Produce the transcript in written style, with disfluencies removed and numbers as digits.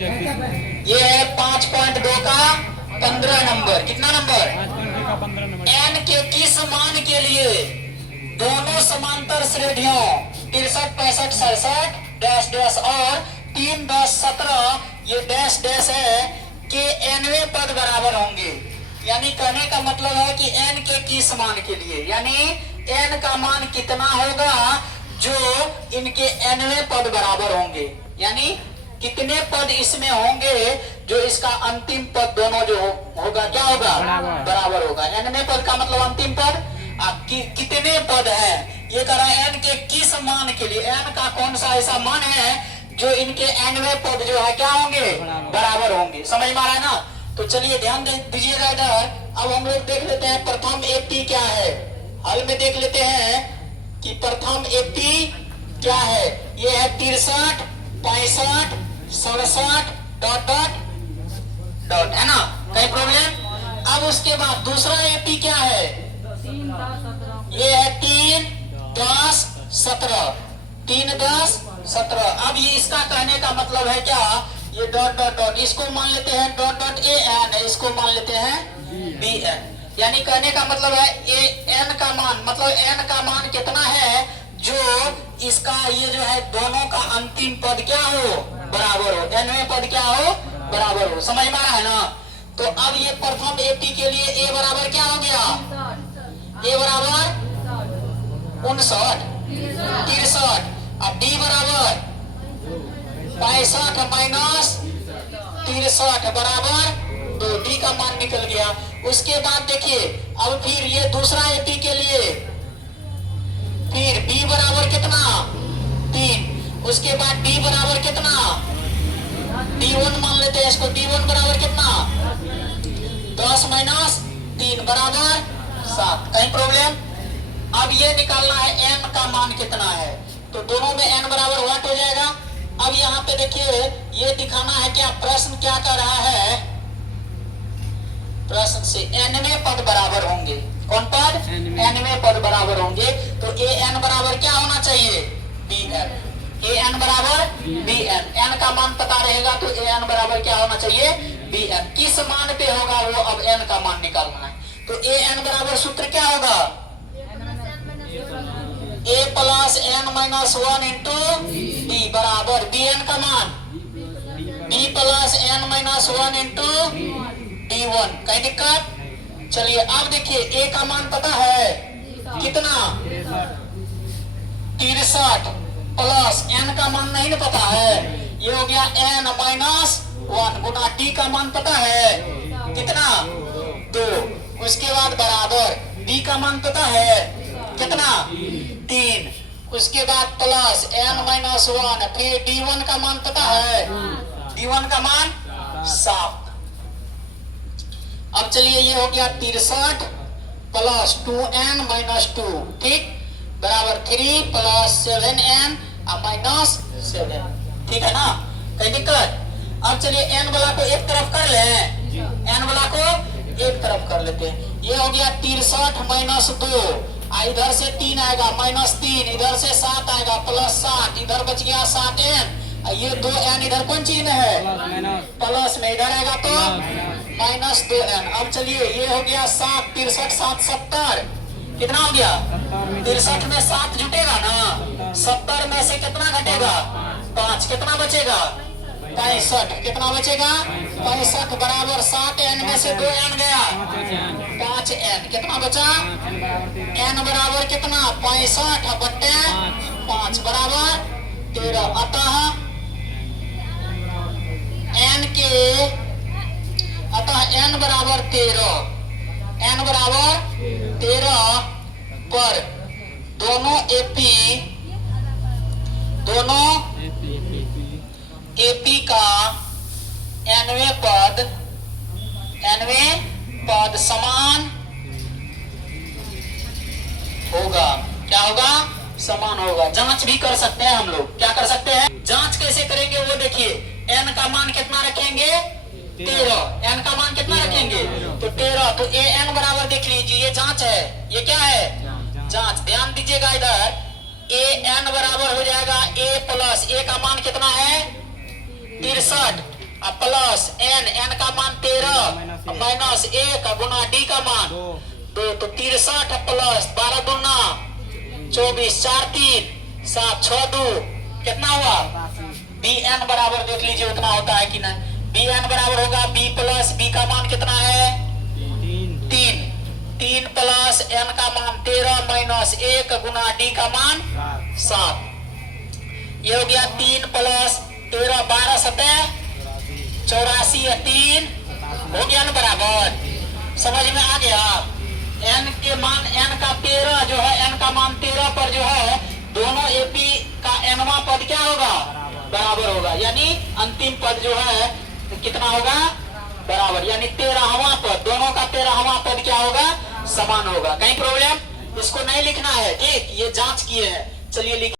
ये है 5.2 का 15 नंबर। कितना नंबर? 5.2 का 15 नंबर। n के किस मान के लिए दोनों समांतर श्रेणियों 63, 65, 67 डैश डैश और 3, 10, 17 ये डैश डैश है के nवें पद बराबर होंगे। यानी कहने का मतलब है कि n के किस मान के लिए, यानी n का मान कितना होगा जो इनके nवें पद बराबर होंगे। यानी कितने पद इसमें होंगे जो इसका अंतिम पद दोनों जो होगा क्या होगा? बराबर होगा। nवें पद का मतलब अंतिम पद। अब कितने पद है ये कह रहा है n के किस मान के लिए, n का कौन सा ऐसा मान है जो इनके nवें पद जो है क्या होंगे? बराबर होंगे। समझ में आ रहा है ना? तो चलिए ध्यान दीजिएगा इधर। अब हम लोग देख लेते हैं प्रथम एपी क्या है। हल में देख लेते हैं कि प्रथम एपी क्या है। ये है 63, 65, 67 डॉट डॉट डॉट, है ना? कहीं प्रॉब्लम? अब उसके बाद दूसरा एपी क्या है? ये है 3, 10, 17 3, 10, 17। अब ये इसका कहने का मतलब है क्या? ये डॉट डॉट डॉट इसको मान लेते हैं डॉट डॉट ए एन, इसको मान लेते हैं बी एन। यानी कहने का मतलब है ए एन का मान, मतलब एन का मान कितना है जो इसका ये जो है दोनों का अंतिम पद क्या हो? बराबर हो। nवें पद क्या हो? बराबर हो। समझ में आ रहा है ना? तो अब ये प्रथम एपी के लिए ए बराबर क्या हो गया? ए बराबर 59, 63। अब डी बराबर 65 माइनस 63 बराबर 2। डी का मान निकल गया। उसके बाद देखिए अब फिर ये दूसरा एपी के लिए फिर बी बराबर कितना? 3। उसके बाद डी बराबर कितना? D1 मान लेते हैं इसको। D1 बराबर कितना? 10 माइनस 3 बराबर 7। कहीं प्रॉब्लम? अब ये निकालना है n का मान कितना है। तो दोनों में n बराबर व्हाट हो जाएगा। अब यहाँ पे देखिए ये दिखाना है क्या प्रश्न क्या कर रहा है। प्रश्न से nवें पद बराबर होंगे। कौन पद? nवें पद बराबर होंगे। तो a n बराबर क्या होना चाहिए? bn। a n बराबर bn। n का मान पता रहेगा तो a n बराबर क्या होना चाहिए? bn। किस मान पे होगा वो अब n का मान निकालना है। तो a n बराबर सूत्र क्या होगा? a plus n minus 1 into b बराबर bn का मान b plus n minus 1 into d1। कहीं दिक्कत? चलिए अब देखिए a का मान पता है कितना? 63 प्लस n का मान नहीं पता है। ये हो गया n माइनस 1 गुना d का मान पता है कितना? 2। उसके बाद बराबर d का मान पता है कितना? 3। उसके बाद प्लस n माइनस 1 फिर d1 का मान पता है? d1 का मान 7। अब चलिए ये हो गया 63 प्लस 2n माइनस 2 ठीक बराबर 3 प्लस 7n माइनस 7। ठीक है ना? कहीं दिक्कत? अब चलिए n वाला को एक तरफ कर ले, n वाला को एक तरफ कर लेते हैं। ये हो गया 63 माइनस 2, इधर से 3 आएगा माइनस 3, इधर से 7 आएगा प्लस 7, इधर बच गया 7n। ये 2n इधर कौन चीज में है? प्लस में। इधर आएगा तो माइनस 2n। अब चलिए ये हो गया 7, 63, 7, 70। कितना हो गया? 63 में 7 जुटेगा ना, 70 में से कितना घटेगा? 5। कितना बचेगा? 65। कितना बचेगा? 65 बराबर 7n में से 2n गया 5n। कितना बचा? n बराबर कितना? 65 बट्टे 5 बराबर 13। अतः n बराबर 13। n बराबर 13 पर दोनों एपी का nवें पद समान होगा। क्या होगा? समान होगा। जांच भी कर सकते हैं हम लोग। क्या कर सकते हैं? जांच कैसे करेंगे वो देखिए। n का मान कितना रखेंगे? 13। n का मान कितना रखेंगे? तो 13। तो a n बराबर देख लीजिए, ये जांच है। ये क्या है? जांच। ध्यान दीजिएगा इधर। a n बराबर हो जाएगा a प्लस a का मान कितना है? 63 अब प्लस n का मान 13 माइनस 1 गुना d का मान 2 तो 63 प्लस 12 दूना 24 4 3 7 6 2 कितना हुआ bn बराबर देख लीजिए उतना होता है कि नहीं। bn बराबर होगा b प्लस b का मान कितना है 3 प्लस n का मान 13 माइनस 1 गुना d का मान 7। ये हो गया 3 प्लस 13 12 7 84 3 हो गया ना बराबर। समझ में आ गया। n के मान n का 13 जो है n का मान 13 पर जो है दोनों एपी का nवां पद क्या होगा बराबर होगा, यानी अंतिम पद जो है कितना होगा बराबर, यानी 13वां पद दोनों का 13वां पद क्या होगा समान होगा। कहीं प्रॉब्लम इसको नहीं लिखना है ठीक, ये जांच किए हैं। चलिए लिख